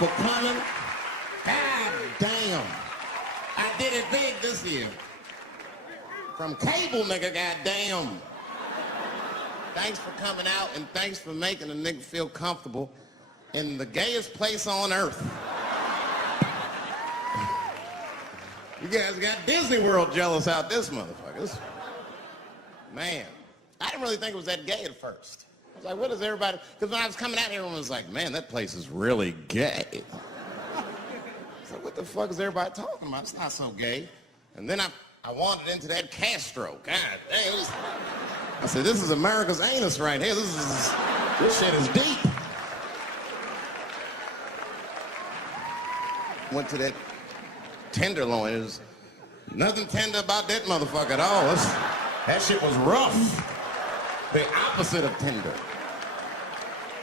for coming. God damn. I did it big this year. From cable, nigga, goddamn. Thanks for coming out, and thanks for making a nigga feel comfortable in the gayest place on earth. You guys got Disney World jealous out this motherfucker. Man, I didn't really think it was that gay at first. I was like, what is everybody? Because when I was coming out here, everyone was like, man, that place is really gay. So what the fuck is everybody talking about? It's not so gay. And then I wandered into that Castro. God damn. I said, this is America's anus right here. This shit is deep. Went to that Tenderloin. There's nothing tender about that motherfucker at all. That shit was rough. The opposite of tender.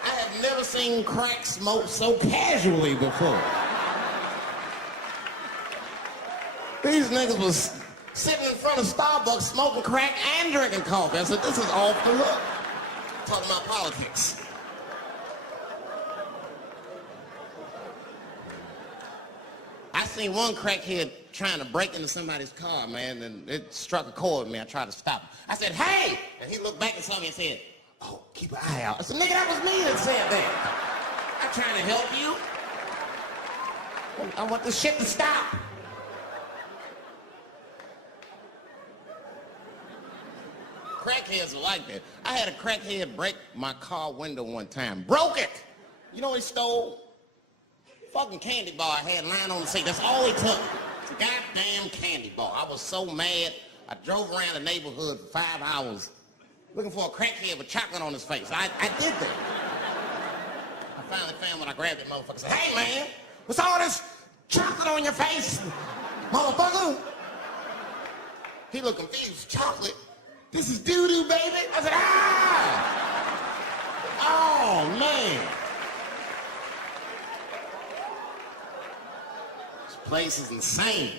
I have never seen crack smoke so casually before. These niggas was sitting in front of Starbucks smoking crack and drinking coffee. I said, this is off the hook. Talking about politics. I seen one crackhead trying to break into somebody's car, man, and it struck a chord with me. I tried to stop him. I said, hey! And he looked back and saw me and said, oh, keep an eye out. I said, nigga, that was me that said that. I'm trying to help you. I want this shit to stop. Crackheads are like that. I had a crackhead break my car window one time. Broke it! You know what he stole? Fucking candy bar I had lying on the seat. That's all he took. Goddamn candy bar. I was so mad. I drove around the neighborhood for 5 hours looking for a crackhead with chocolate on his face. I did that. I finally found when I grabbed that motherfucker and said, hey man, what's all this chocolate on your face, motherfucker? He looked confused. Chocolate? This is doo-doo, baby. I said, ah! Oh, man. This place is insane.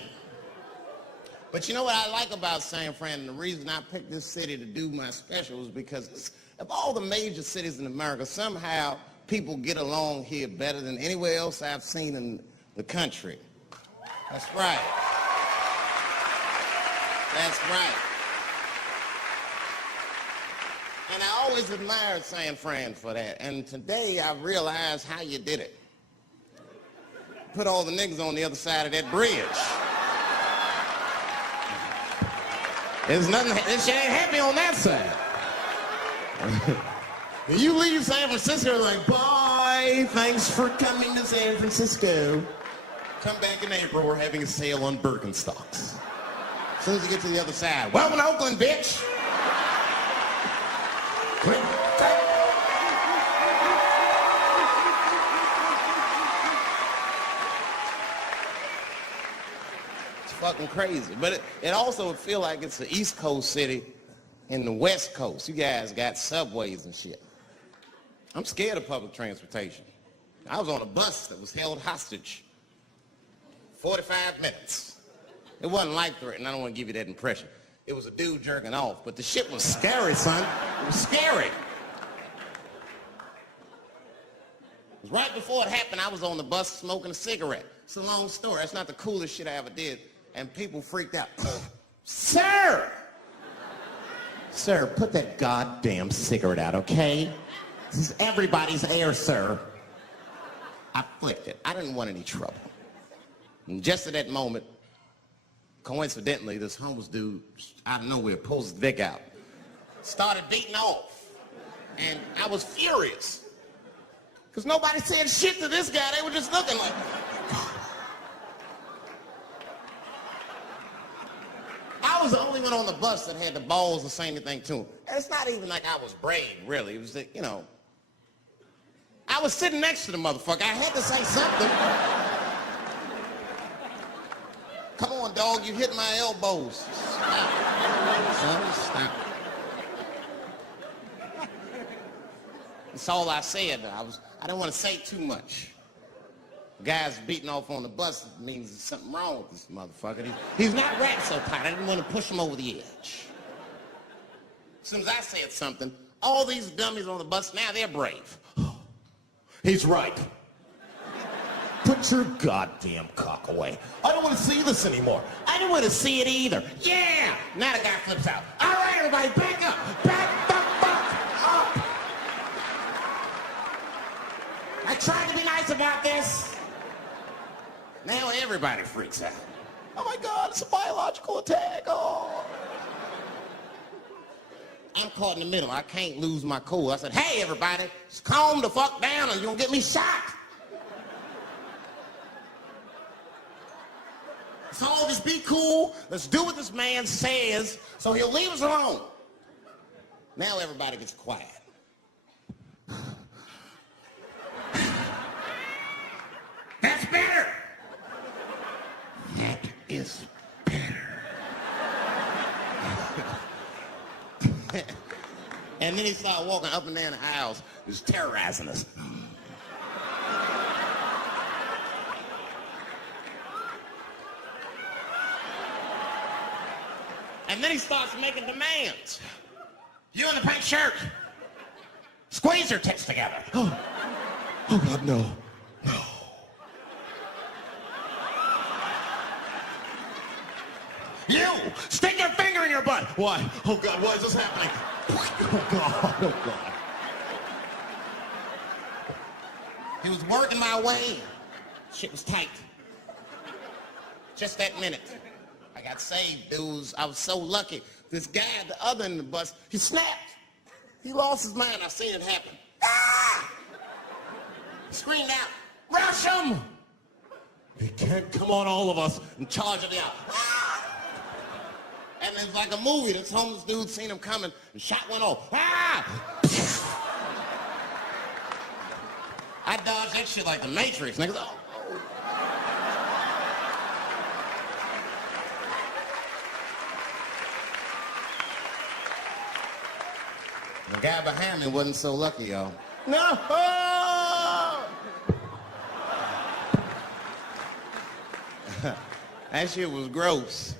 But you know what I like about San Fran, and the reason I picked this city to do my special is because of all the major cities in America, somehow people get along here better than anywhere else I've seen in the country. That's right. That's right. And I always admired San Fran for that. And today I realized how you did it. Put all the niggas on the other side of that bridge. There's nothing, this shit ain't happy on that side. You leave San Francisco like, bye, thanks for coming to San Francisco. Come back in April, we're having a sale on Birkenstocks. As soon as you get to the other side, welcome to Oakland, bitch. It's fucking crazy. But it also would feel like it's the East Coast city in the West Coast. You guys got subways and shit. I'm scared of public transportation. I was on a bus that was held hostage 45 minutes. It wasn't life-threatening. I don't want to give you that impression. It was a dude jerking off, but the shit was scary, son. It was scary. It was right before it happened, I was on the bus smoking a cigarette. It's a long story. That's not the coolest shit I ever did. And people freaked out. Sir! Sir, put that goddamn cigarette out, okay? This is everybody's air, sir. I flicked it. I didn't want any trouble. And just at that moment, coincidentally, this homeless dude, out of nowhere, pulls his dick out. Started beating off. And I was furious. Because nobody said shit to this guy. They were just looking like, I was the only one on the bus that had the balls to say anything to him. And it's not even like I was brave, really. It was that, you know, I was sitting next to the motherfucker. I had to say something. Come on, dog, you hit my elbows. Stop. Son, stop. That's all I said. I didn't want to say too much. The guy's beating off on the bus means there's something wrong with this motherfucker. He's not wrapped so tight. I didn't want to push him over the edge. As soon as I said something, all these dummies on the bus, now they're brave. He's right. Put your goddamn cock away. I don't want to see this anymore. I don't want to see it either. Yeah! Now the guy flips out. All right, everybody, back up. Back the fuck up. I tried to be nice about this. Now everybody freaks out. Oh my God, it's a biological attack. Oh. I'm caught in the middle. I can't lose my cool. I said, hey, everybody, just calm the fuck down or you're going to get me shot. So just be cool. Let's do what this man says so he'll leave us alone. Now everybody gets quiet. That's better. That is better. And then he started walking up and down the aisles, just terrorizing us. And then he starts making demands. You in the pink shirt, squeeze your tits together. Oh God, no. No. You, stick your finger in your butt. Why? Oh God, why is this happening? Oh God, oh God. He was working my way. Shit was tight. Just that minute. I got saved, dudes. I was so lucky. This guy at the other end of the bus, he snapped. He lost his mind. I seen it happen. Ah! He screamed out, rush him! He can't come on all of us and charge it out. Ah! And it's like a movie. This homeless dude seen him coming and shot one off. Ah! I dodged that shit like the Matrix. Niggas, oh. The guy behind me wasn't so lucky, y'all. No! That shit was gross.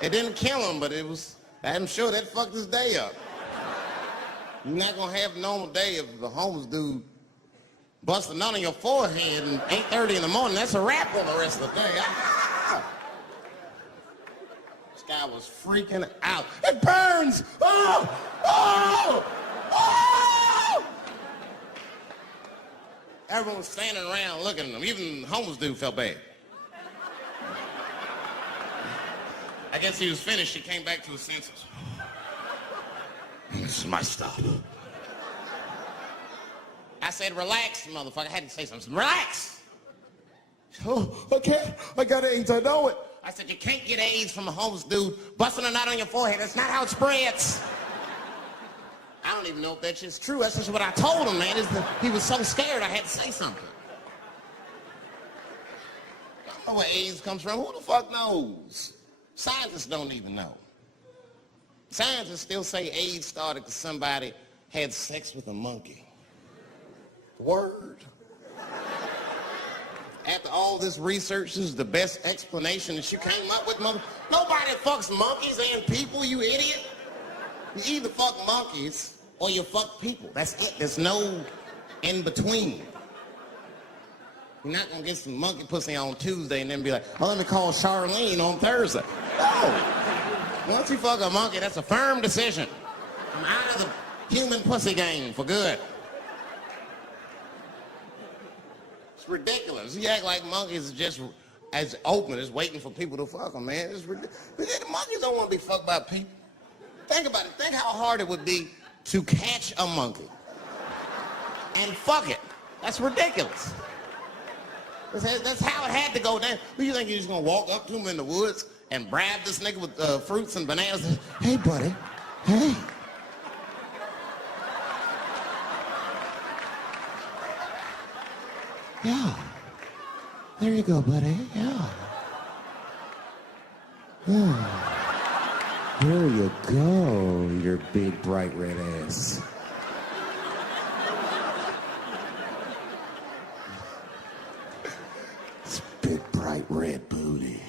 It didn't kill him, but I'm sure that fucked his day up. You're not gonna have a normal day if the homeless dude busts a nut on your forehead at 8:30 in the morning. That's a wrap on the rest of the day. Ah! This guy was freaking out. It burns! Oh! Oh! Oh! Everyone was standing around looking at him. Even the homeless dude felt bad. I guess he was finished. He came back to his senses. This is my stop. I said, relax, motherfucker. I had to say something. Relax. Oh, okay. I got AIDS. I know it. I said, you can't get AIDS from a homeless dude busting a nut on your forehead. That's not how it spreads. I don't even know if that shit's true. That's just what I told him, man. He was so scared I had to say something. I don't know where AIDS comes from. Who the fuck knows? Scientists don't even know. Scientists still say AIDS started because somebody had sex with a monkey. Word. After all this research, this is the best explanation that you came up with, mother. Nobody fucks monkeys and people, you idiot. You either fuck monkeys or you fuck people. That's it. There's no in between. You're not gonna get some monkey pussy on Tuesday and then be like, oh, let me call Charlene on Thursday. No. Once you fuck a monkey, that's a firm decision. I'm out of the human pussy game for good. It's ridiculous. You act like monkeys are just as open as waiting for people to fuck them, man. It's ridiculous. The monkeys don't want to be fucked by people. Think about it. Think how hard it would be to catch a monkey and fuck it. That's ridiculous. That's how it had to go down. Who you think you're just gonna walk up to him in the woods and bribe this nigga with fruits and bananas? Hey, buddy. Hey. Yeah. There you go, buddy. Yeah. Yeah. There you go, your big, bright red ass. It's big, bright red booty.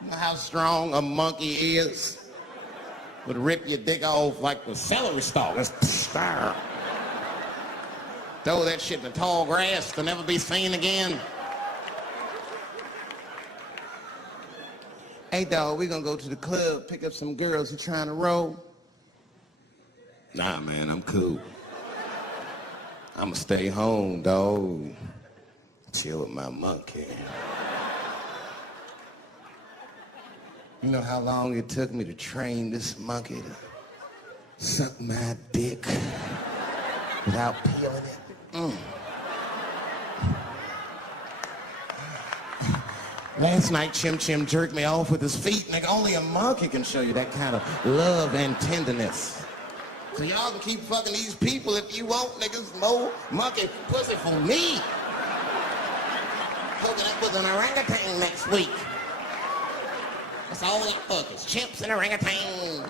You know how strong a monkey is? Would rip your dick off like a celery stalk. That's Throw that shit in the tall grass to never be seen again. Hey, dog, we gonna go to the club, pick up some girls who trying to roll. Nah, man, I'm cool. I'ma stay home, dog. Chill with my monkey. You know how long it took me to train this monkey to suck my dick without peeling it? Last night, Chim Chim jerked me off with his feet. Nigga, only a monkey can show you that kind of love and tenderness. So y'all can keep fucking these people if you want, niggas. More monkey pussy for me. Hooking up with an orangutan next week. That's all I fuck is chimps and orangutans.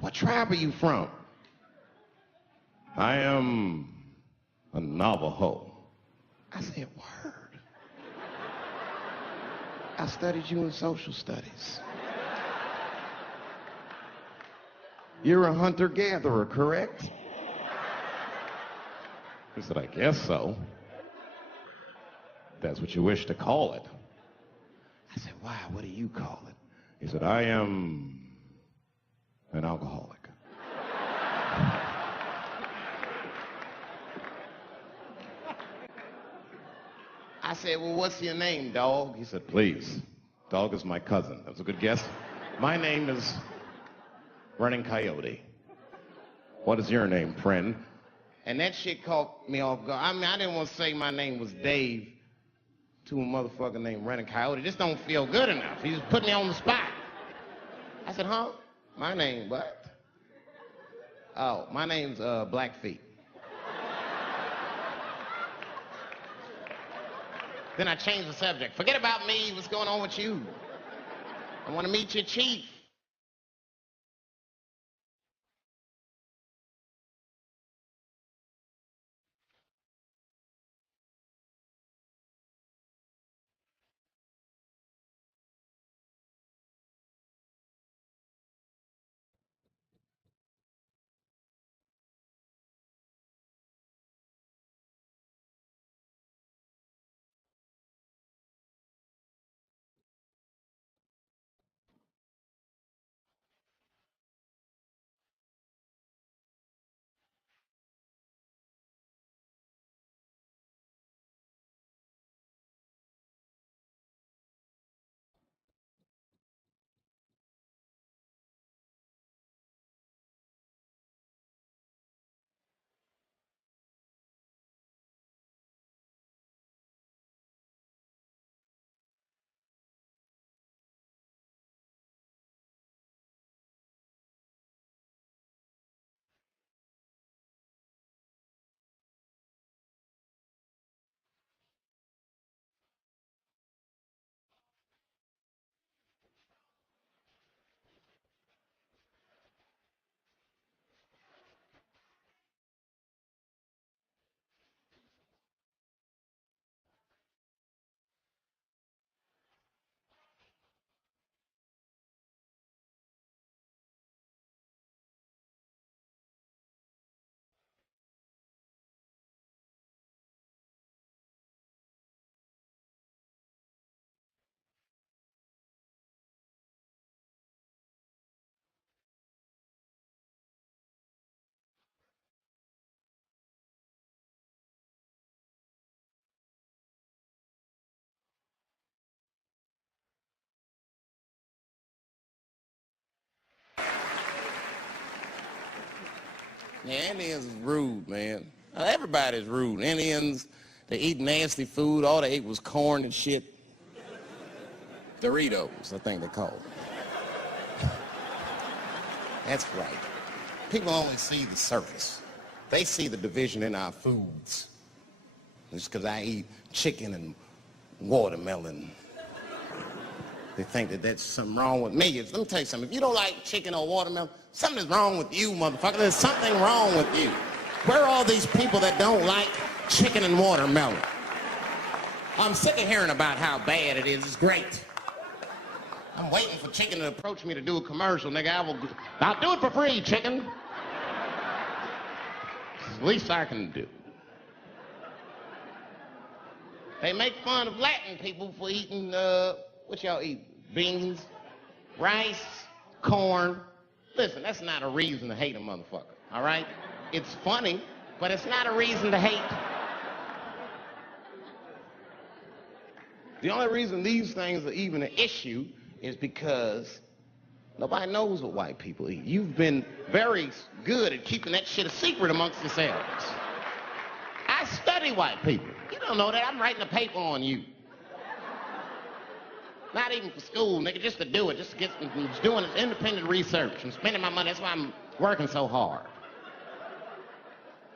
What tribe are you from? I am a Navajo. I said, word. I studied you in social studies. You're a hunter-gatherer, correct? He said, I guess so. That's what you wish to call it. I said, why? What do you call it? He said, I am an alcoholic. I said, well, what's your name, dog? He said, please. Dog is my cousin. That's a good guess. My name is Running Coyote. What is your name, friend? And that shit caught me off guard. I mean, I didn't want to say my name was Dave to a motherfucker named Running Coyote. This don't feel good enough. He just put me on the spot. I said, huh? My name, what? Oh, my name's Blackfeet. Then I changed the subject. Forget about me. What's going on with you? I want to meet your chief. Yeah, Indians is rude, man. Everybody's rude. Indians, they eat nasty food. All they ate was corn and shit. Doritos, I think they call it. That's right. People only see the surface. They see the division in our foods. Just because I eat chicken and watermelon, they think that that's something wrong with me. Let me tell you something. If you don't like chicken or watermelon, something's wrong with you, motherfucker. There's something wrong with you. Where are all these people that don't like chicken and watermelon? I'm sick of hearing about how bad it is. It's great. I'm waiting for chicken to approach me to do a commercial, nigga. I'll do it for free, chicken. It's the least I can do. They make fun of Latin people for eating, what y'all eat? Beans, rice, corn. Listen, that's not a reason to hate a motherfucker, all right? It's funny, but it's not a reason to hate. The only reason these things are even an issue is because nobody knows what white people eat. You've been very good at keeping that shit a secret amongst yourselves. I study white people. You don't know that. I'm writing a paper on you. Not even for school, nigga, just to do it, just to get, I'm just doing this independent research. I'm spending my money. That's why I'm working so hard.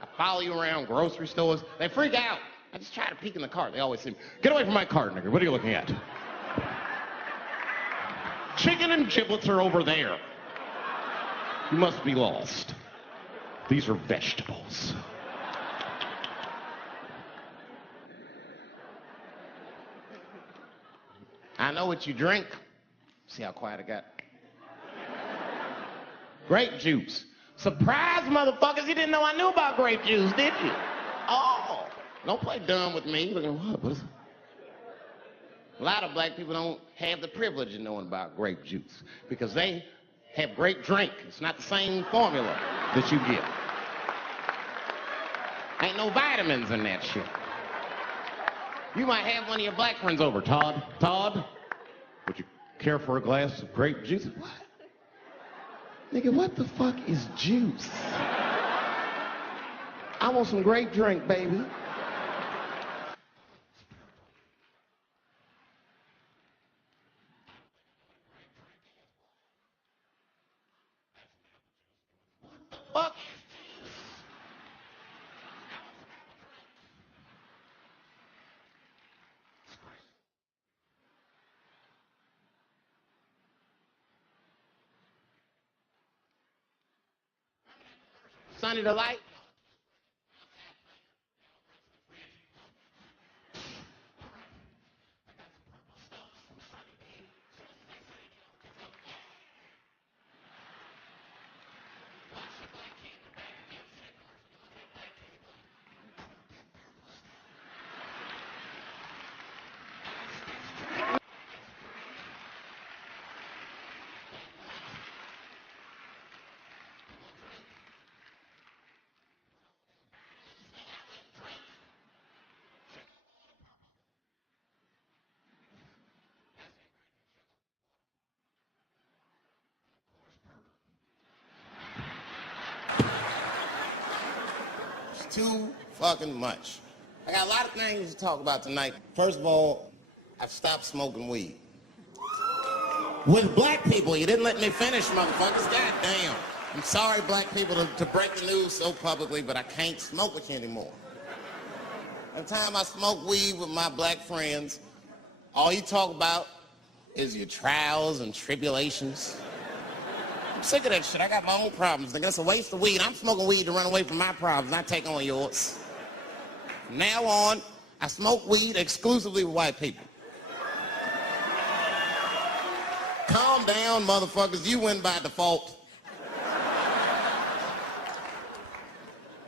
I follow you around grocery stores. They freak out. I just try to peek in the cart. They always say, get away from my cart, nigga. What are you looking at? Chicken and giblets are over there. You must be lost. These are vegetables. I know what you drink. See how quiet I got? Grape juice. Surprise, motherfuckers, you didn't know I knew about grape juice, did you? Oh, don't play dumb with me. Look at what is it? A lot of black people don't have the privilege of knowing about grape juice because they have grape drink. It's not the same formula that you get. Ain't no vitamins in that shit. You might have one of your black friends over. Todd, would you care for a glass of grape juice? What? Nigga, what the fuck is juice? I want some grape drink, baby. What? Sunny Delight? Too fucking much. I got a lot of things to talk about tonight. First of all, I've stopped smoking weed. With black people, you didn't let me finish, motherfuckers. God damn. I'm sorry, black people, to break the news so publicly, but I can't smoke with you anymore. Every time I smoke weed with my black friends, all you talk about is your trials and tribulations. I'm sick of that shit. I got my own problems. Nigga, that's a waste of weed. I'm smoking weed to run away from my problems, not take on yours. From now on, I smoke weed exclusively with white people. Calm down, motherfuckers. You win by default.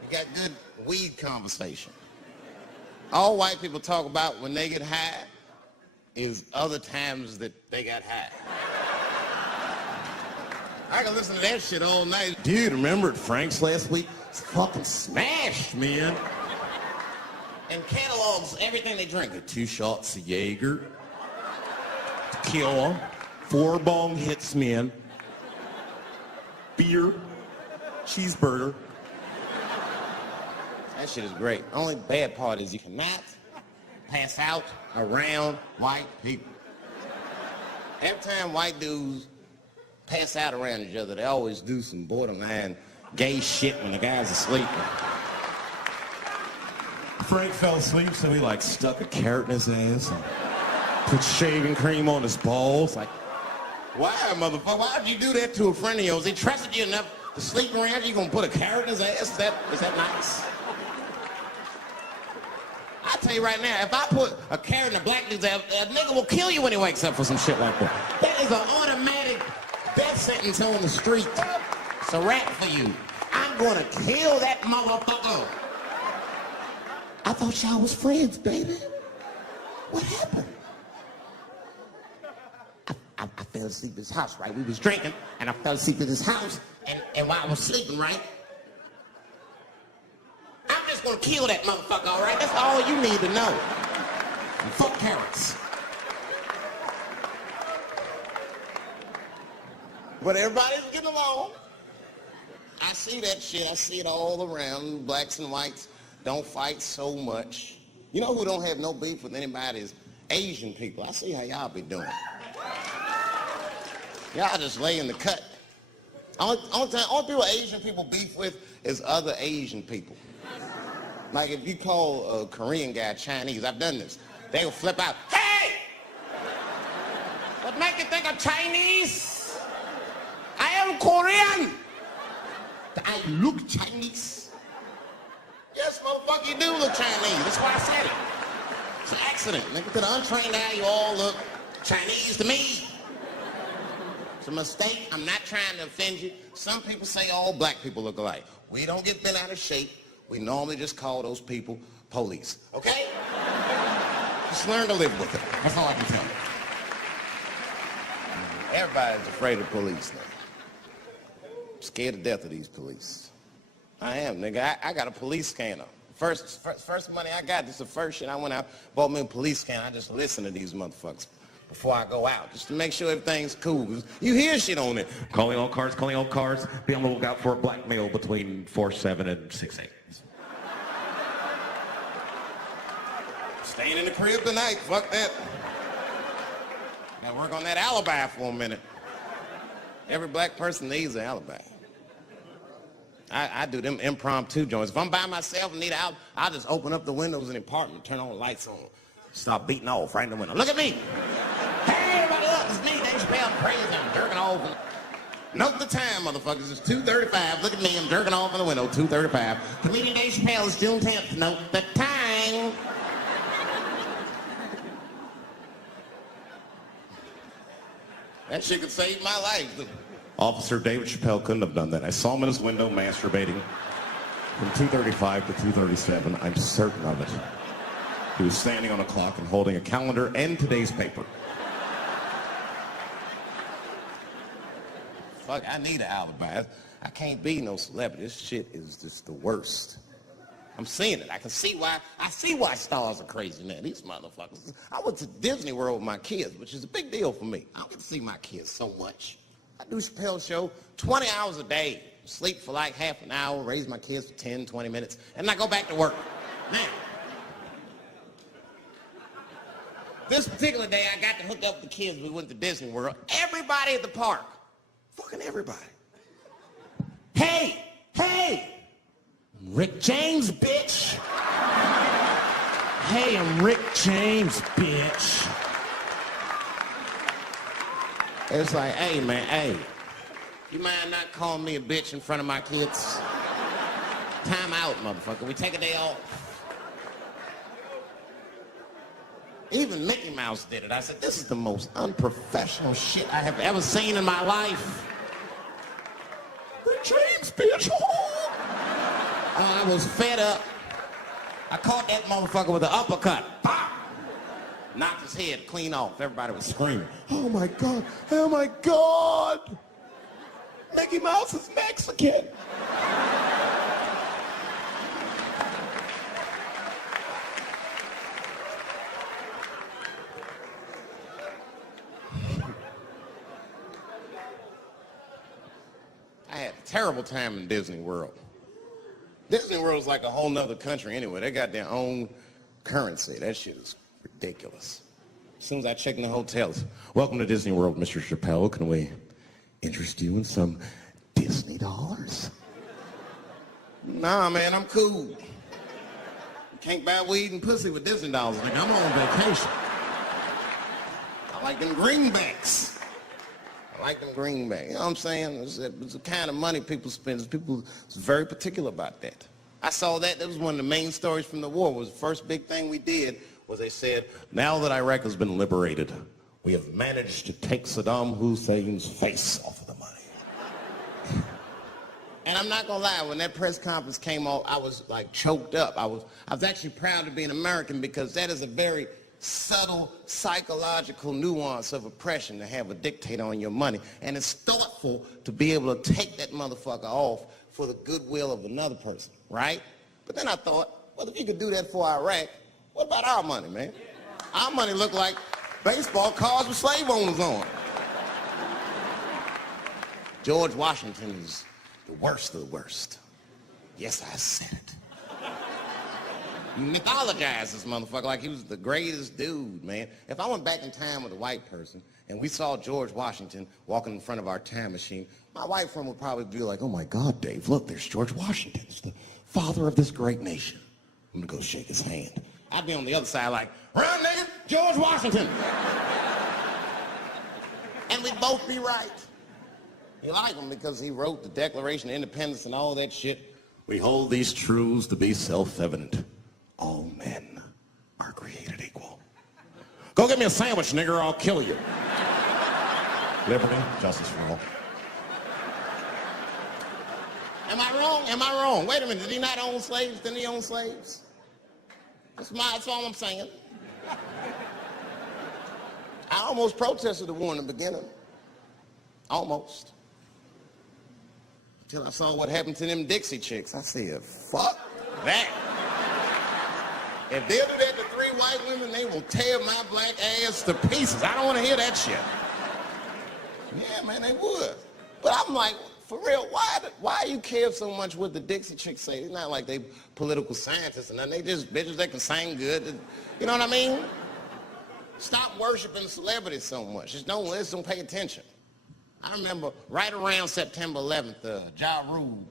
You got good weed conversation. All white people talk about when they get high is other times that they got high. I can listen to that shit all night. Dude, remember at Frank's last week? It's fucking smashed, man. And catalogs everything they drink. 2 shots of Jaeger, tequila, 4 bong hits, man, beer, cheeseburger, That shit is great. Only bad part is you cannot pass out around white people. Every time white dudes pass out around each other, they always do some borderline gay shit when the guy's asleep. Frank fell asleep, so he like stuck a carrot in his ass and put shaving cream on his balls. Like, why, motherfucker? Why'd you do that to a friend of yours? He trusted you enough to sleep around you. Gonna put a carrot in his ass? Is that nice? I tell you right now, if I put a carrot in a black dude's ass, a nigga will kill you when he wakes up for some shit like that. That is an automatic death sentence on the street. It's a rap for you. I'm gonna kill that motherfucker. I thought y'all was friends, baby. What happened? I fell asleep at his house, right? We was drinking, and I fell asleep at his house, and while I was sleeping, right? I'm just gonna kill that motherfucker, all right? That's all you need to know. And fuck carrots. But everybody's getting along. I see that shit. I see it all around. Blacks and whites don't fight so much. You know who don't have no beef with anybody is Asian people. I see how y'all be doing. Y'all just lay in the cut. Only people Asian people beef with is other Asian people. Like if you call a Korean guy Chinese, I've done this. They will flip out, hey! What make you think I'm Chinese? I am Korean. I look Chinese. Yes, motherfucker, you do look Chinese. That's why I said it. It's an accident. Nigga, to the untrained eye, you all look Chinese to me. It's a mistake. I'm not trying to offend you. Some people say all black people look alike. We don't get bent out of shape. We normally just call those people police. Okay? Just learn to live with it. That's all I can tell you. Everybody's afraid of police now. I'm scared to death of these police. I am, nigga. I got a police scanner. First money I got, this is the first shit I went out, bought me a police scanner. I just listen to these motherfuckers before I go out, just to make sure everything's cool. You hear shit on it. Calling all cars. Be on the lookout for a black male between 4'7" and 6'8". Staying in the crib tonight, fuck that. Gotta work on that alibi for a minute. Every black person needs an alibi. I do them impromptu joints. If I'm by myself and need out, I'll just open up the windows in the apartment, turn all the lights on, start beating off right in the window. Look at me. Hey, everybody, look, it's me, Dave Chappelle. I'm crazy, I'm jerking off. Note the time, motherfuckers. It's 2:35. Look at me, I'm jerking off in the window, 2:35. Comedian Dave Chappelle is June 10th. Note the time. That shit could save my life. Officer David Chappelle couldn't have done that. I saw him in his window masturbating from 2:35 to 2:37. I'm certain of it. He was standing on a clock and holding a calendar and today's paper. Fuck, I need an alibi. I can't be no celebrity. This shit is just the worst. I'm seeing it. I see why stars are crazy now. These motherfuckers. I went to Disney World with my kids, which is a big deal for me. I don't get to see my kids so much. I do Chappelle show 20 hours a day, sleep for like half an hour, raise my kids for 10, 20 minutes, and I go back to work. Now, this particular day, I got to hook up with the kids. We went to Disney World. Everybody at the park, fucking everybody. Hey, Rick James, bitch. Hey, I'm Rick James, bitch. It's like, hey, man, hey. You mind not calling me a bitch in front of my kids? Time out, motherfucker. We take a day off. Even Mickey Mouse did it. I said, this is the most unprofessional shit I have ever seen in my life. Rick James, bitch. I was fed up. I caught that motherfucker with an uppercut. Pop! Knocked his head clean off. Everybody was screaming. Oh my God, oh my God. Mickey Mouse is Mexican. I had a terrible time in Disney World. Disney World's like a whole nother country anyway. They got their own currency. That shit is ridiculous. As soon as I check in the hotels, welcome to Disney World, Mr. Chappelle. Can we interest you in some Disney dollars? Nah, man, I'm cool. You can't buy weed and pussy with Disney dollars. Like, I'm on vacation. I like them greenbacks. I like them greenbacks. You know what I'm saying? It's the kind of money people spend. People is very particular about that. I saw that. That was one of the main stories from the war. Was the first big thing we did was they said, now that Iraq has been liberated, we have managed to take Saddam Hussein's face off of the money. And I'm not gonna lie, when that press conference came off, I was like choked up. I was actually proud to be an American because that is a very subtle psychological nuance of oppression to have a dictator on your money. And it's thoughtful to be able to take that motherfucker off for the goodwill of another person, right? But then I thought, well, if you could do that for Iraq, what about our money, man? Our money looked like baseball cards with slave owners on. George Washington is the worst of the worst. Yes, I said it. You mythologize this motherfucker like he was the greatest dude, man. If I went back in time with a white person and we saw George Washington walking in front of our time machine, my white friend would probably be like, oh my God, Dave, look, there's George Washington. He's the father of this great nation. I'm gonna go shake his hand. I'd be on the other side like, run, nigga, George Washington. And we'd both be right. You like him because he wrote the Declaration of Independence and all that shit. We hold these truths to be self-evident. All men are created equal. Go get me a sandwich, nigger, or I'll kill you. Liberty, justice for all. Am I wrong? Am I wrong? Wait a minute, did he not own slaves? Didn't he own slaves? That's all I'm saying. I almost protested the war in the beginning. Almost. Until I saw what happened to them Dixie chicks. I said, fuck that. If they'll do that to 3 white women, they will tear my black ass to pieces. I don't want to hear that shit. Yeah, man, they would. But I'm like, for real, why you care so much what the Dixie chicks say? It's not like they political scientists and nothing. They just bitches that can sing good. You know what I mean? Stop worshiping celebrities so much. Just don't listen, don't pay attention. I remember right around September 11th, Ja Rule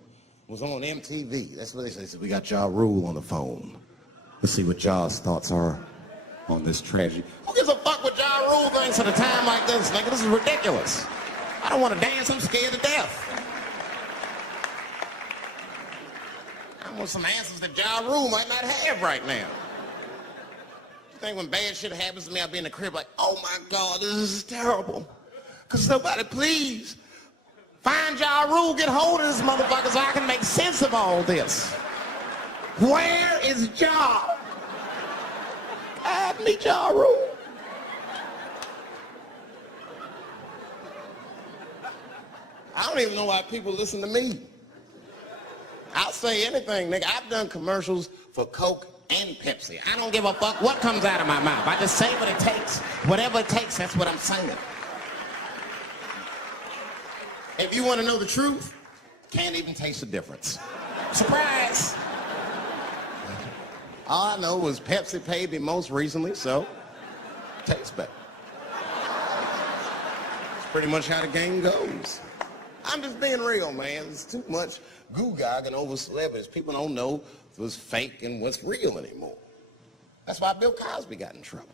was on MTV. That's what they said. They said, we got Ja Rule on the phone. Let's see what Ja's thoughts are on this tragedy. Who gives a fuck what Ja Rule thinks at a time like this, nigga? This is ridiculous. I don't want to dance, I'm scared to death. I want some answers that Ja Rule might not have right now. You think when bad shit happens to me, I'll be in the crib like, oh my God, this is terrible. Could somebody please find Ja Rule, get hold of this motherfucker so I can make sense of all this. Where is Ja? Guide me, Ja Rule. I don't even know why people listen to me. I'll say anything, nigga. I've done commercials for Coke and Pepsi. I don't give a fuck what comes out of my mouth. I just say what it takes. Whatever it takes, that's what I'm saying. If you want to know the truth, can't even taste the difference. Surprise! All I know was Pepsi paid me most recently, so tastes better. That's pretty much how the game goes. I'm just being real, man. There's too much goo-gagging over celebrities. People don't know what's fake and what's real anymore. That's why Bill Cosby got in trouble.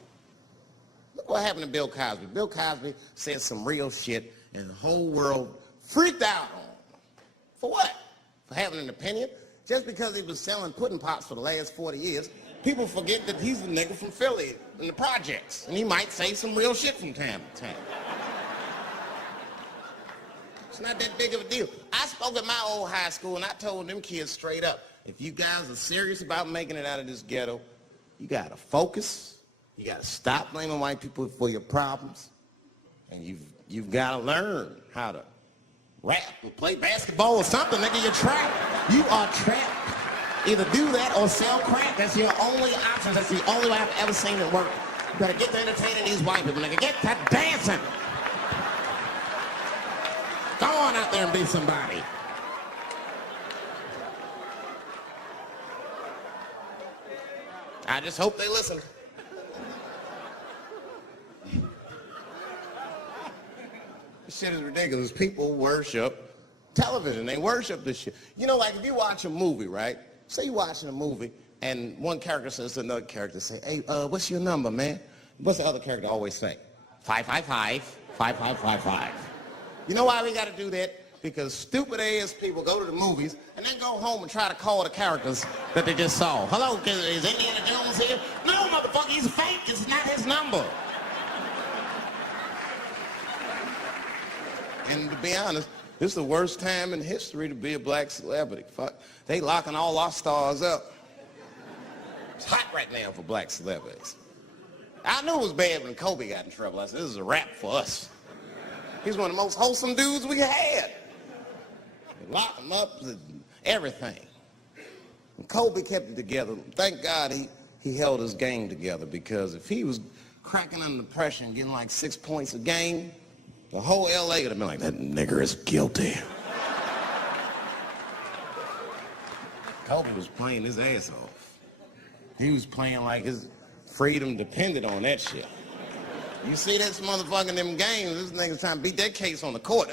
Look what happened to Bill Cosby. Bill Cosby said some real shit, and the whole world freaked out on him. For what? For having an opinion? Just because he was selling pudding pops for the last 40 years, people forget that he's a nigga from Philly in the projects, and he might say some real shit from time to time. It's not that big of a deal. I spoke at my old high school, and I told them kids straight up, if you guys are serious about making it out of this ghetto, you gotta focus, you gotta stop blaming white people for your problems, and you've gotta learn how to rap or play basketball or something, nigga. You're trapped. You are trapped. Either do that or sell crack. That's your only option. That's the only way I've ever seen it work. You gotta get to entertaining these white people, nigga. Get to dancing. Go on out there and be somebody. I just hope they listen. This shit is ridiculous. People worship television. They worship this shit. You know, like if you watch a movie, right? Say you're watching a movie and one character says to another character, say, hey, what's your number, man? What's the other character always say? 555, 5555. You know why we got to do that? Because stupid ass people go to the movies and then go home and try to call the characters that they just saw. Hello, is Indiana Jones here? No, motherfucker, he's fake. It's not his number. And to be honest, this is the worst time in history to be a black celebrity. Fuck, they locking all our stars up. It's hot right now for black celebrities. I knew it was bad when Kobe got in trouble. I said, this is a wrap for us. He's one of the most wholesome dudes we had. They locked him up and everything. And Kobe kept it together. Thank God he held his game together, because if he was cracking under pressure and getting like 6 points a game, the whole LA would have been like, that nigger is guilty. Kobe was playing his ass off. He was playing like his freedom depended on that shit. You see this motherfucker in them games, this nigga's trying to beat that case on the court.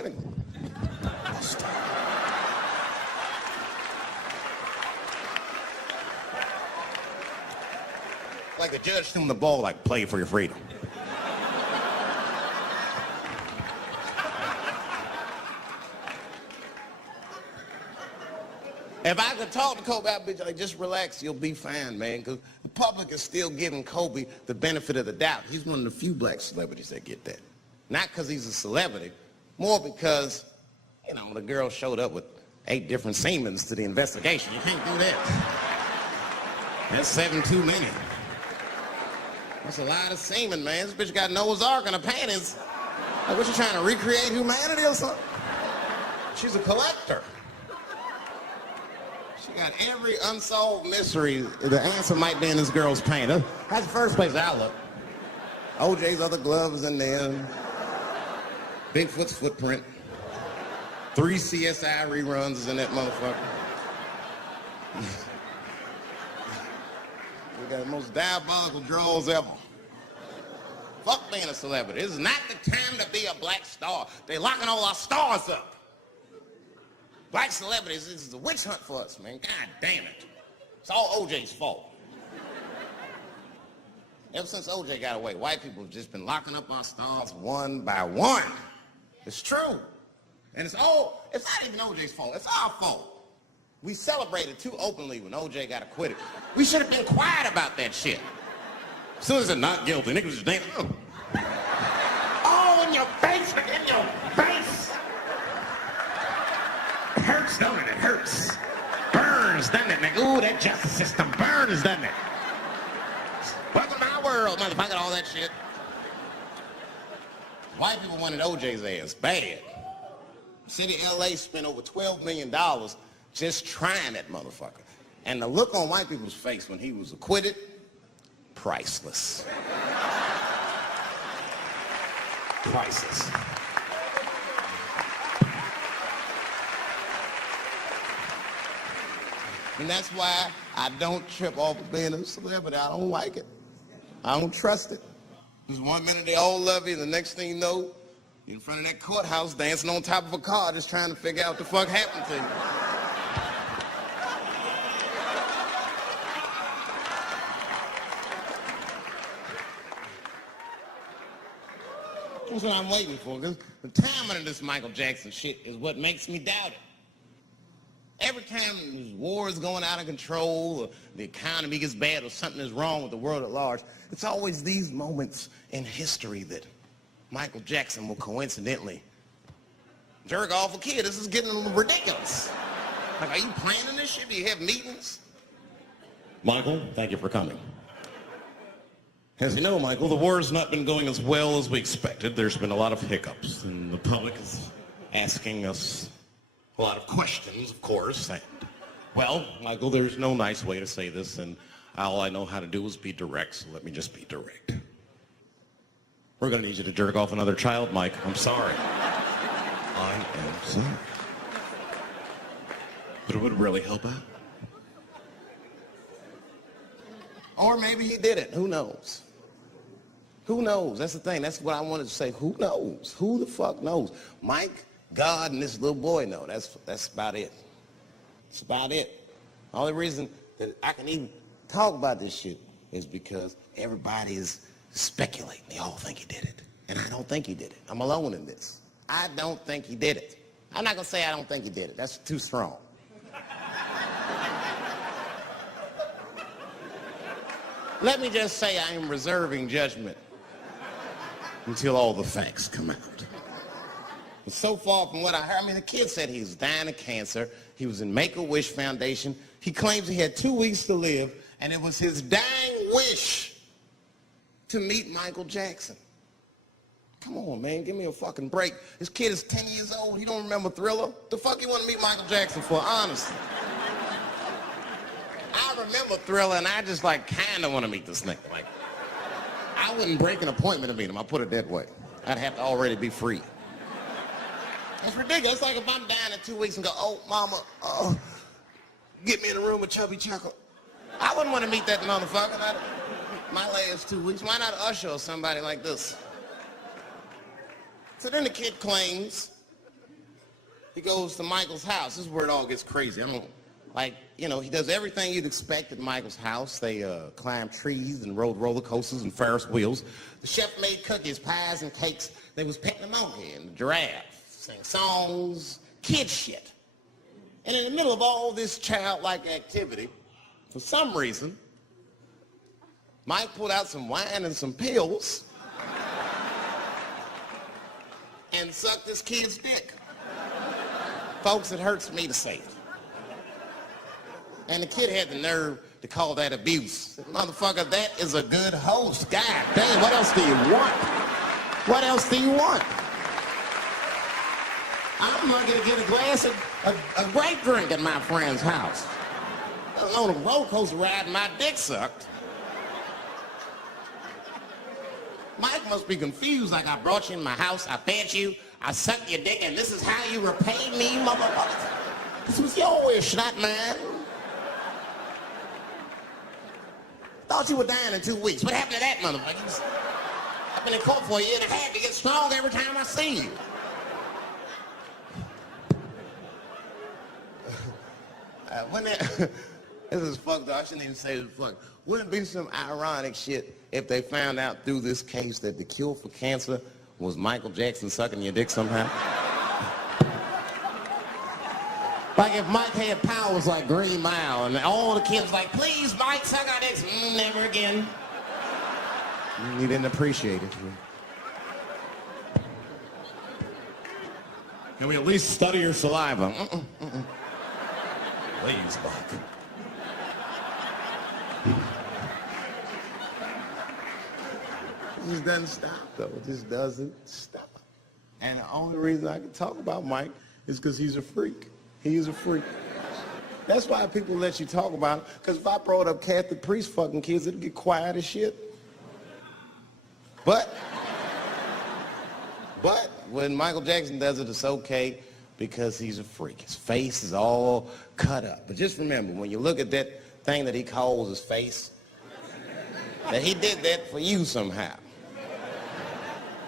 Like the judge threw him the ball, like, play for your freedom. If I could talk to Kobe, I'd be like, just relax, you'll be fine, man. Because the public is still giving Kobe the benefit of the doubt. He's one of the few black celebrities that get that. Not because he's a celebrity, more because, you know, the girl showed up with 8 different semens to the investigation. You can't do that. That's 7 too many. That's a lot of semen, man. This bitch got Noah's Ark in her panties. Like, what, you trying to recreate humanity or something? She's a collector. She got every unsolved mystery. The answer might be in this girl's paint. That's the first place I look. OJ's other gloves in there. Bigfoot's footprint. 3 CSI reruns is in that motherfucker. We got the most diabolical draws ever. Fuck being a celebrity. This is not the time to be a black star. They locking all our stars up. Black celebrities, this is a witch hunt for us, man. God damn it. It's all OJ's fault. Ever since OJ got away, white people have just been locking up our stars one by one. It's true. And it's not even OJ's fault. It's our fault. We celebrated too openly when OJ got acquitted. We should have been quiet about that shit. As soon as it's not guilty, niggas just dancing. Oh, in your face, in your face. It hurts, don't it? It hurts. Burns, doesn't it, nigga? Ooh, that justice system burns, doesn't it? Welcome to my world, motherfucker, all that shit. White people wanted OJ's ass bad. The city of LA spent over $12 million just trying that motherfucker. And the look on white people's face when he was acquitted, priceless. Priceless. And that's why I don't trip off of being a celebrity. I don't like it. I don't trust it. Because 1 minute they all love you, and the next thing you know, you're in front of that courthouse dancing on top of a car just trying to figure out what the fuck happened to you. That's what I'm waiting for, because the timing of this Michael Jackson shit is what makes me doubt it. Every time this war is going out of control, or the economy gets bad, or something is wrong with the world at large, it's always these moments in history that Michael Jackson will coincidentally jerk off a kid. This is getting a little ridiculous. Like, are you planning this shit? Do you have meetings? Michael, thank you for coming. As you know, Michael, the war has not been going as well as we expected. There's been a lot of hiccups, and the public is asking us a lot of questions, of course. And, well, Michael, there's no nice way to say this, and all I know how to do is be direct, so let me just be direct. We're going to need you to jerk off another child, Mike. I'm sorry. I am sorry. But it would really help out. Or maybe he did it. Who knows? Who knows? That's the thing. That's what I wanted to say. Who knows? Who the fuck knows? Mike, God, and this little boy know. That's about it. That's about it. The only reason that I can even talk about this shit is because everybody is speculating. They all think he did it. And I don't think he did it. I'm alone in this. I don't think he did it. I'm not going to say I don't think he did it. That's too strong. Let me just say I am reserving judgment until all the facts come out. But so far from what I heard, I mean, the kid said he was dying of cancer. He was in Make-A-Wish Foundation. He claims he had 2 weeks to live, and it was his dying wish to meet Michael Jackson. Come on, man, give me a fucking break. This kid is 10 years old. He don't remember Thriller. The fuck you want to meet Michael Jackson for, honestly? I remember Thriller, and I just, like, kind of want to meet this nigga. Like, I wouldn't break an appointment to meet him. I'll put it that way. I'd have to already be free. That's ridiculous. It's like if I'm down in 2 weeks and go, oh, mama, get me in a room with Chubby Chuckle. I wouldn't want to meet that motherfucker. My last 2 weeks. Why not Usher or somebody like this? So then the kid claims he goes to Michael's house. This is where it all gets crazy. I don't, like, you know, he does everything you'd expect at Michael's house. They climb trees and rode roller coasters and Ferris wheels. The chef made cookies, pies, and cakes. They was petting the monkey and the giraffe, sing songs, kid shit. And in the middle of all this childlike activity, for some reason, Mike pulled out some wine and some pills and sucked this kid's dick. Folks, it hurts me to say it. And the kid had the nerve to call that abuse. Motherfucker, that is a good host. God damn, what else do you want? What else do you want? I'm lucky to get a glass of a grape drink at my friend's house. On a roller coaster ride, my dick sucked. Mike must be confused, like I brought you in my house, I fed you, I sucked your dick, and this is how you repay me, motherfucker. This was your wish, not mine. Thought you were dying in 2 weeks. What happened to that, motherfucker? I've been in court for a year and a half. You get strong every time I see you. This is fucked up. I shouldn't even say this fuck. Wouldn't it be some ironic shit if they found out through this case that the cure for cancer was Michael Jackson sucking your dick somehow? Like if Mike had powers like Green Mile and all the kids like, please, Mike, suck our dicks. Never again. You didn't appreciate it. Can we at least study your saliva? Please, Mike. It just doesn't stop, though. It just doesn't stop. And the only reason I can talk about Mike is because he's a freak. He is a freak. That's why people let you talk about him, because if I brought up Catholic priest fucking kids, it'd get quiet as shit. But when Michael Jackson does it, it's okay because he's a freak. His face is all cut up. But just remember, when you look at that thing that he calls his face, that he did that for you somehow.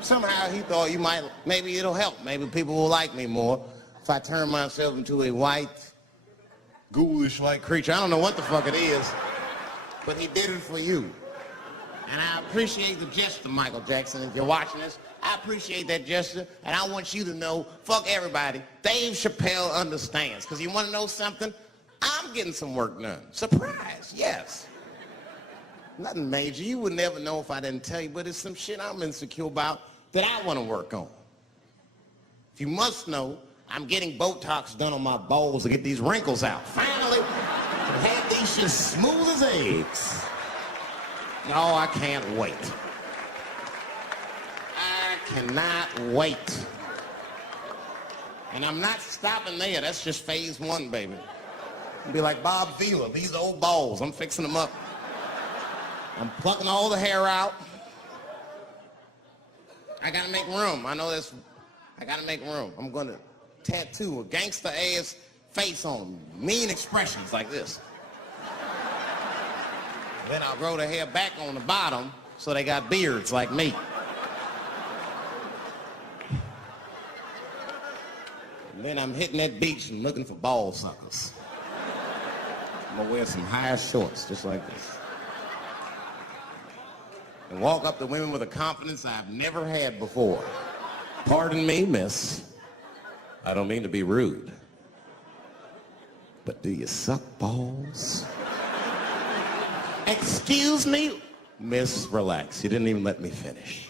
Somehow he thought you might, maybe it'll help. Maybe people will like me more if I turn myself into a white, ghoulish-like creature. I don't know what the fuck it is, but he did it for you. And I appreciate the gesture, Michael Jackson. If you're watching this, I appreciate that gesture, and I want you to know, fuck everybody, Dave Chappelle understands. Because you want to know something? I'm getting some work done. Surprise, yes. Nothing major. You would never know if I didn't tell you, but it's some shit I'm insecure about that I want to work on. If you must know, I'm getting Botox done on my balls to get these wrinkles out. Finally, I have these shit smooth as eggs. No, I can't wait. I cannot wait. And I'm not stopping there. That's just phase one, baby. I'll be like Bob Vila, these old balls. I'm fixing them up. I'm plucking all the hair out. I gotta make room. I know that's, I gotta make room. I'm gonna tattoo a gangster ass face on me. Mean expressions like this. Then I'll grow the hair back on the bottom so they got beards like me. And then I'm hitting that beach and looking for ball suckers. I'm gonna wear some high shorts just like this. And walk up to women with a confidence I've never had before. Pardon me, miss. I don't mean to be rude. But do you suck balls? Excuse me? Miss, relax. You didn't even let me finish.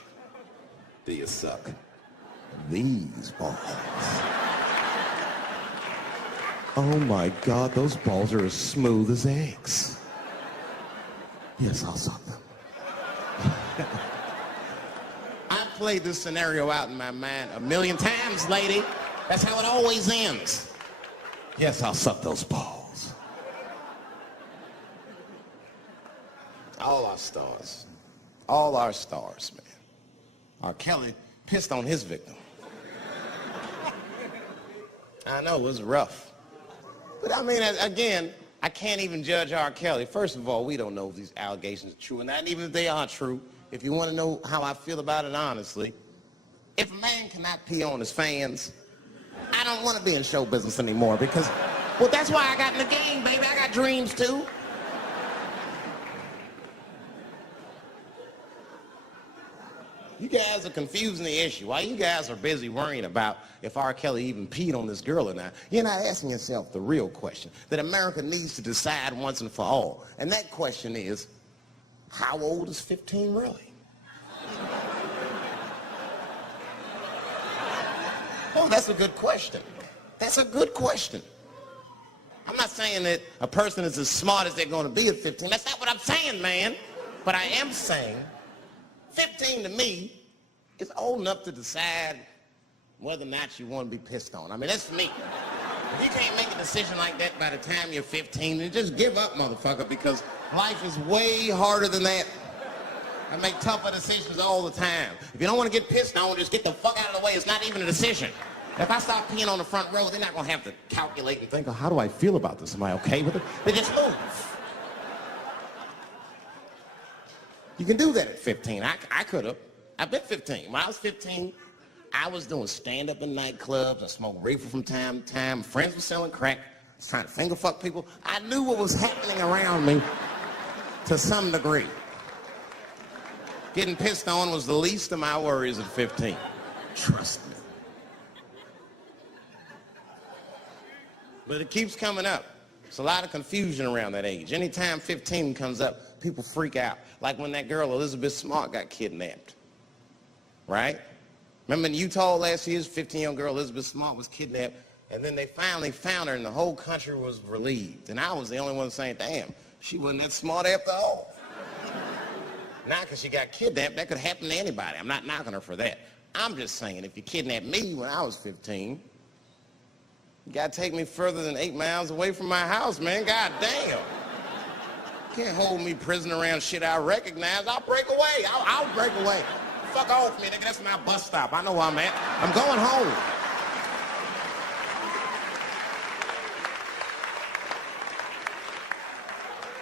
Do you suck these balls? Oh my God, those balls are as smooth as eggs. Yes, I'll suck them. I've played this scenario out in my mind a million times, lady. That's how it always ends. Yes, I'll suck those balls. All our stars. All our stars, man. R. Kelly pissed on his victim. I know, it was rough. But I mean, again, I can't even judge R. Kelly. First of all, we don't know if these allegations are true, and even if they are true, if you want to know how I feel about it honestly, if a man cannot pee on his fans, I don't want to be in show business anymore because, well, that's why I got in the game, baby. I got dreams too. You guys are confusing the issue. While you guys are busy worrying about if R. Kelly even peed on this girl or not, you're not asking yourself the real question that America needs to decide once and for all. And that question is, how old is 15 really? Oh, that's a good question. That's a good question. I'm not saying that a person is as smart as they're going to be at 15. That's not what I'm saying, man. But I am saying 15 to me is old enough to decide whether or not you want to be pissed on. I mean, that's me. If you can't make a decision like that by the time you're 15, then just give up, motherfucker, because life is way harder than that. I make tougher decisions all the time. If you don't want to get pissed on, just get the fuck out of the way. It's not even a decision. If I start peeing on the front row, they're not going to have to calculate and think, oh, how do I feel about this? Am I okay with it? They just move. You can do that at 15. I could have. I've been 15. When I was 15, I was doing stand-up in nightclubs. I smoked reefer from time to time. Friends were selling crack. I was trying to finger fuck people. I knew what was happening around me to some degree. Getting pissed on was the least of my worries at 15. Trust me. But it keeps coming up. There's a lot of confusion around that age. Anytime 15 comes up, people freak out. Like when that girl, Elizabeth Smart, got kidnapped. Right? Remember in Utah last year, 15-year-old girl, Elizabeth Smart, was kidnapped, and then they finally found her, and the whole country was relieved. And I was the only one saying, damn, she wasn't that smart after all. Now, because she got kidnapped, that could happen to anybody. I'm not knocking her for that. I'm just saying, if you kidnapped me when I was 15, you got to take me further than 8 miles away from my house, man. God damn. You can't hold me prisoner around shit I recognize. I'll break away. I'll break away. Fuck off me, nigga. That's my bus stop. I know where I'm at. I'm going home.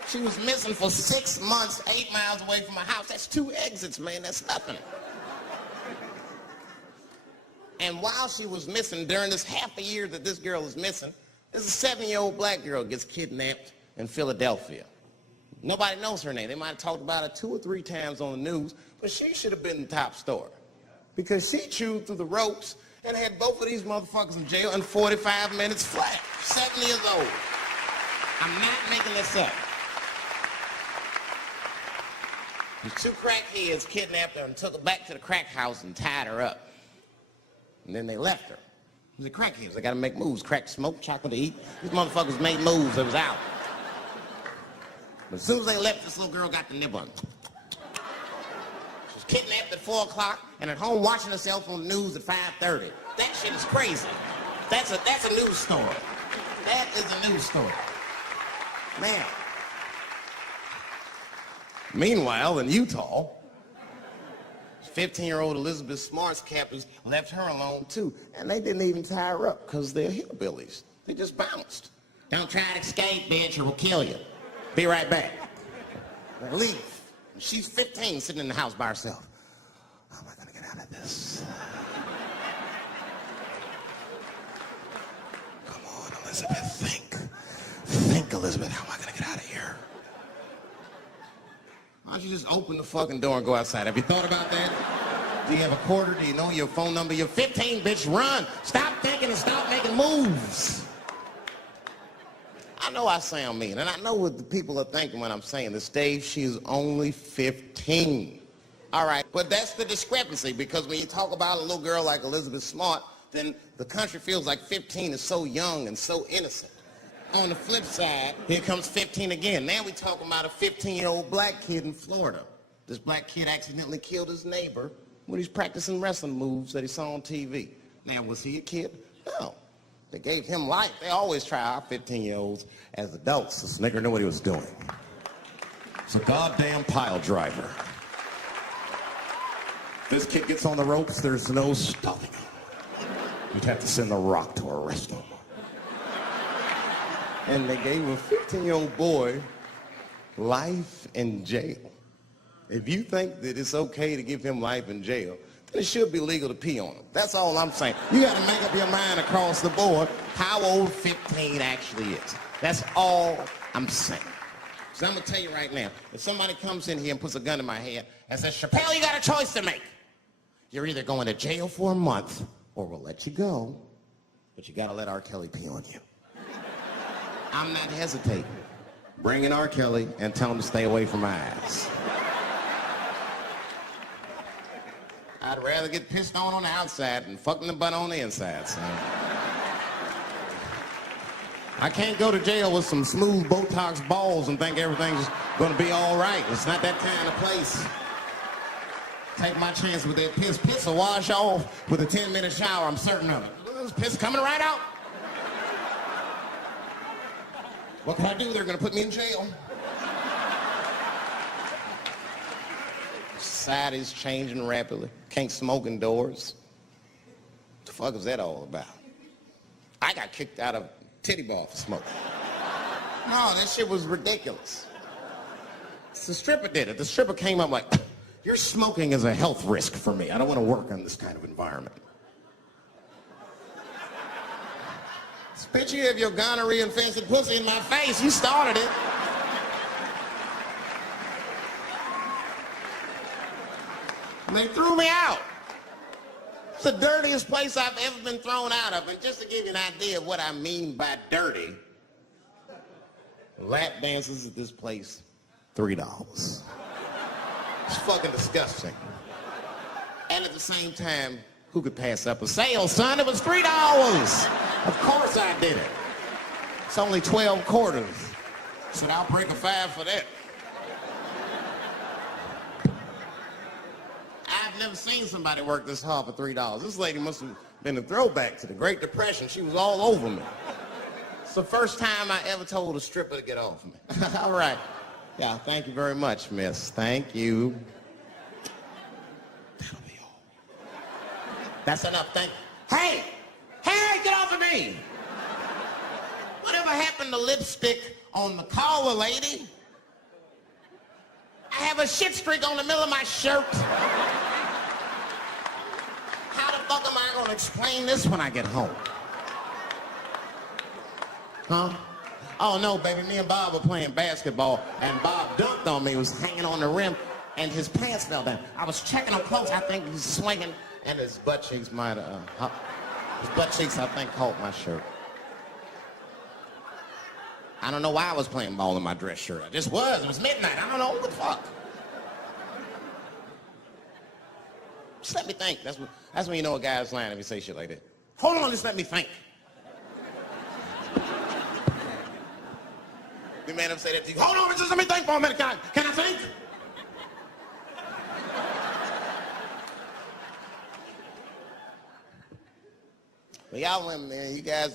She was missing for 6 months, 8 miles away from my house. That's 2 exits, man. That's nothing. And while she was missing, during this half a year that this girl is missing, there's a 7-year-old black girl gets kidnapped in Philadelphia. Nobody knows her name. They might have talked about it 2 or 3 times on the news, but she should have been the top story because she chewed through the ropes and had both of these motherfuckers in jail in 45 minutes flat. 7 years old. I'm not making this up. The 2 crackheads kidnapped her and took her back to the crack house and tied her up. And then they left her. The crackheads, they gotta make moves. Crack, smoke, chocolate to eat. These motherfuckers made moves. It was out. But as soon as they left, this little girl got the nib on. She was kidnapped at 4 o'clock and at home watching herself on the news at 5:30. That shit is crazy. That's a news story. That is a news story. Man. Meanwhile, in Utah, 15-year-old Elizabeth Smart's captors left her alone too, and they didn't even tie her up because they're hillbillies. They just bounced. Don't try to escape, bitch, or we'll kill you. Be right back. They leave. She's 15, sitting in the house by herself. How am I gonna get out of this? Come on, Elizabeth, think. Think, Elizabeth, how am I gonna get out of here? Why don't you just open the fucking door and go outside? Have you thought about that? Do you have a quarter? Do you know your phone number? You're 15, bitch, run. Stop thinking and stop making moves. I know I sound mean, and I know what the people are thinking when I'm saying this. Dave, she is only 15. All right, but that's the discrepancy, because when you talk about a little girl like Elizabeth Smart, then the country feels like 15 is so young and so innocent. On the flip side, here comes 15 again. Now we talking about a 15-year-old black kid in Florida. This black kid accidentally killed his neighbor when he's practicing wrestling moves that he saw on TV. Now, was he a kid? No. They gave him life. They always try our 15-year-olds as adults. This nigger knew what he was doing. It's a goddamn pile driver. This kid gets on the ropes, there's no stopping him. You'd have to send a rock to arrest him. And they gave a 15-year-old boy life in jail. If you think that it's okay to give him life in jail, then it should be legal to pee on him. That's all I'm saying. You got to make up your mind across the board how old 15 actually is. That's all I'm saying. So I'm going to tell you right now, if somebody comes in here and puts a gun in my head and says, Chappelle, you got a choice to make. You're either going to jail for a month or we'll let you go, but you got to let R. Kelly pee on you. I'm not hesitating. Bring in R. Kelly and tell him to stay away from my ass. I'd rather get pissed on the outside than fucking the butt on the inside, son. I can't go to jail with some smooth Botox balls and think everything's gonna be all right. It's not that kind of place. Take my chance with that piss. Piss will wash off with a 10-minute shower, I'm certain of it. There's piss coming right out. What can I do? They're gonna put me in jail. Society's changing rapidly. Can't smoke indoors. What the fuck is that all about? I got kicked out of titty bar for smoking. No, that shit was ridiculous. The stripper did it. The stripper came up like, your smoking is a health risk for me. I don't want to work in this kind of environment. Bitch, you have your gonorrhea and fancy pussy in my face. You started it. And they threw me out. It's the dirtiest place I've ever been thrown out of. And just to give you an idea of what I mean by dirty, lap dances at this place, $3. It's fucking disgusting. And at the same time, who could pass up a sale, son? It was $3. Of course I did it. It's only 12 quarters. I said, I'll break a 5 for that. I've never seen somebody work this hard for $3. This lady must have been a throwback to the Great Depression. She was all over me. It's the first time I ever told a stripper to get off me. All right. Yeah, thank you very much, miss. Thank you. That'll be all. That's enough, thank you. Hey! Hey, get off of me! Whatever happened to lipstick on the collar, lady? I have a shit streak on the middle of my shirt. How the fuck am I gonna explain this when I get home? Huh? Oh no, baby, me and Bob were playing basketball and Bob dunked on me, was hanging on the rim, and his pants fell down. I was checking him close, I think he's swinging, and his butt cheeks might have, his butt cheeks, I think, caught my shirt. I don't know why I was playing ball in my dress shirt. I just was. It was midnight. I don't know. What the fuck? Just let me think. That's when you know a guy's lying if you say shit like that. Hold on, just let me think. The man ever say that to you? Hold on, just let me think for a minute. Can I think? But y'all women, man, you guys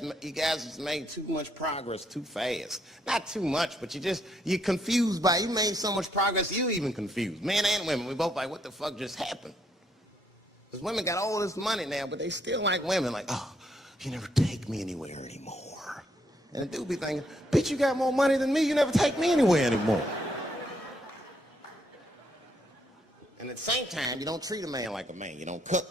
just made too much progress too fast. Not too much, but you're confused by it. You made so much progress, you even confused. Men and women, we both like, what the fuck just happened? Because women got all this money now, but they still like women, like, oh, you never take me anywhere anymore. And the dude be thinking, bitch, you got more money than me, you never take me anywhere anymore. at the same time, you don't treat a man like a man. You don't cook,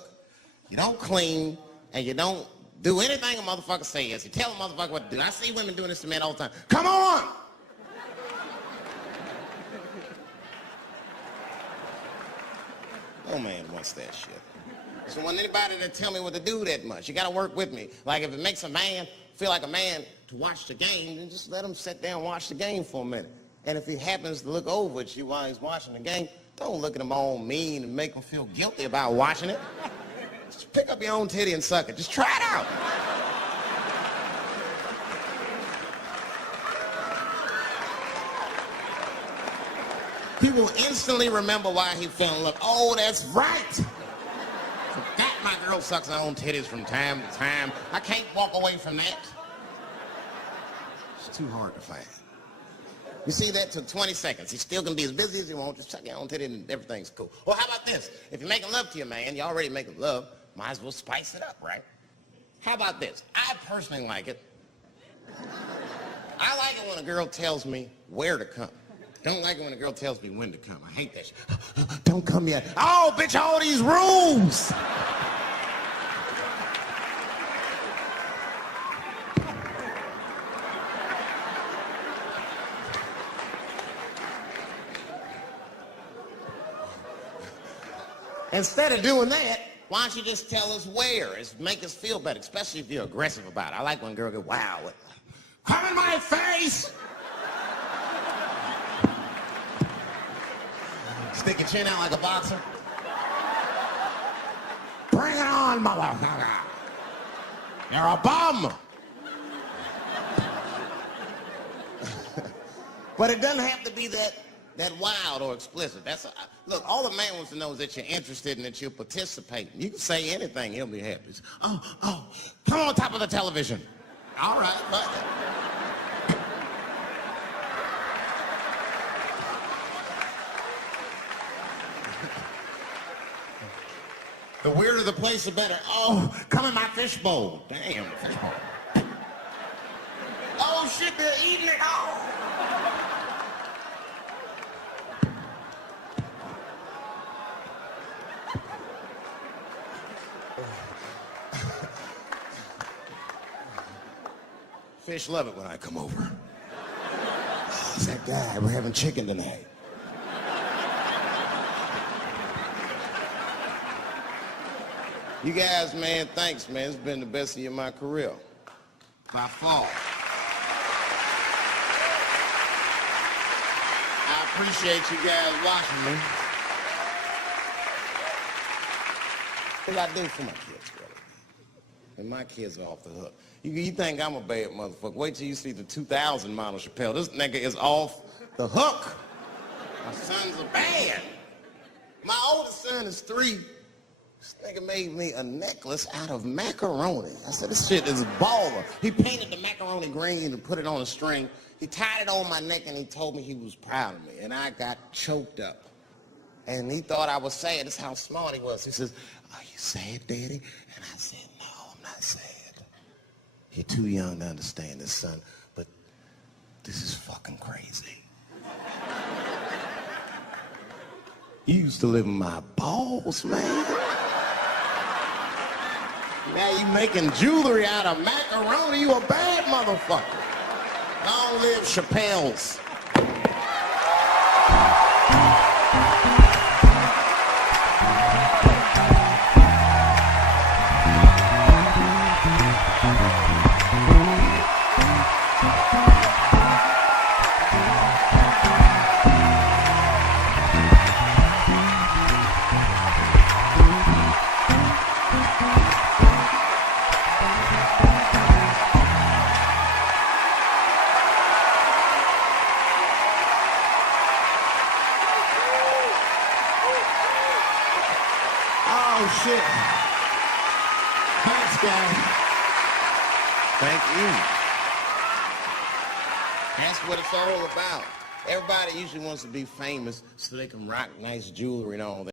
you don't clean, and you don't do anything a motherfucker says. You tell a motherfucker what to do. I see women doing this to men all the time. Come on! No man wants that shit. So want anybody to tell me what to do that much. You gotta work with me. Like if it makes a man feel like a man to watch the game, then just let him sit down and watch the game for a minute. And if he happens to look over at you while he's watching the game, don't look at him all mean and make him feel guilty about watching it. Just pick up your own titty and suck it. Just try it out. People instantly remember why he fell in love. Oh, that's right. Forgot my girl sucks her own titties from time to time. I can't walk away from that. It's too hard to find. You see, that took 20 seconds. He's still gonna be as busy as he wants. Just suck your own titty and everything's cool. Well, how about this? If you're making love to your man, you already making love, might as well spice it up, right? How about this? I personally like it. I like it when a girl tells me where to come. Don't like it when a girl tells me when to come. I hate that shit. Don't come yet. Oh, bitch, all these rules. Instead of doing that, why don't you just tell us where? It's make us feel better, especially if you're aggressive about it. I like when a girl goes, wow, come in my face! Stick your chin out like a boxer. Bring it on, motherfucker. You're a bum. But it doesn't have to be that wild or explicit. Look, all the man wants to know is that you're interested and that you're participating. You can say anything, he'll be happy. Oh, come on top of the television. All right, but... The weirder the place, the better. Oh, come in my fishbowl. Damn, fishbowl. Oh, shit, they're eating it. Oh. Fish love it when I come over. Oh, it's that guy. We're having chicken tonight. You guys, man, thanks, man. It's been the best year of my career. By far. I appreciate you guys watching me. What I do for my kids, brother? And my kids are off the hook. You think I'm a bad motherfucker. Wait till you see the 2000 model Chappelle. This nigga is off the hook. My sons are bad. My oldest son is 3. This nigga made me a necklace out of macaroni. I said, this shit is baller. He painted the macaroni green and put it on a string. He tied it on my neck and he told me he was proud of me. And I got choked up. And he thought I was sad. That's how smart he was. He says, are you sad, Daddy? And I said, no, I'm not sad. You're too young to understand this, son. But this is fucking crazy. You used to live in my balls, man. Now you making jewelry out of macaroni. You a bad motherfucker. Long live Chappelle's. Oh, shit. Thanks, guys. Thank you. That's what it's all about. Everybody usually wants to be famous so they can rock nice jewelry and all that.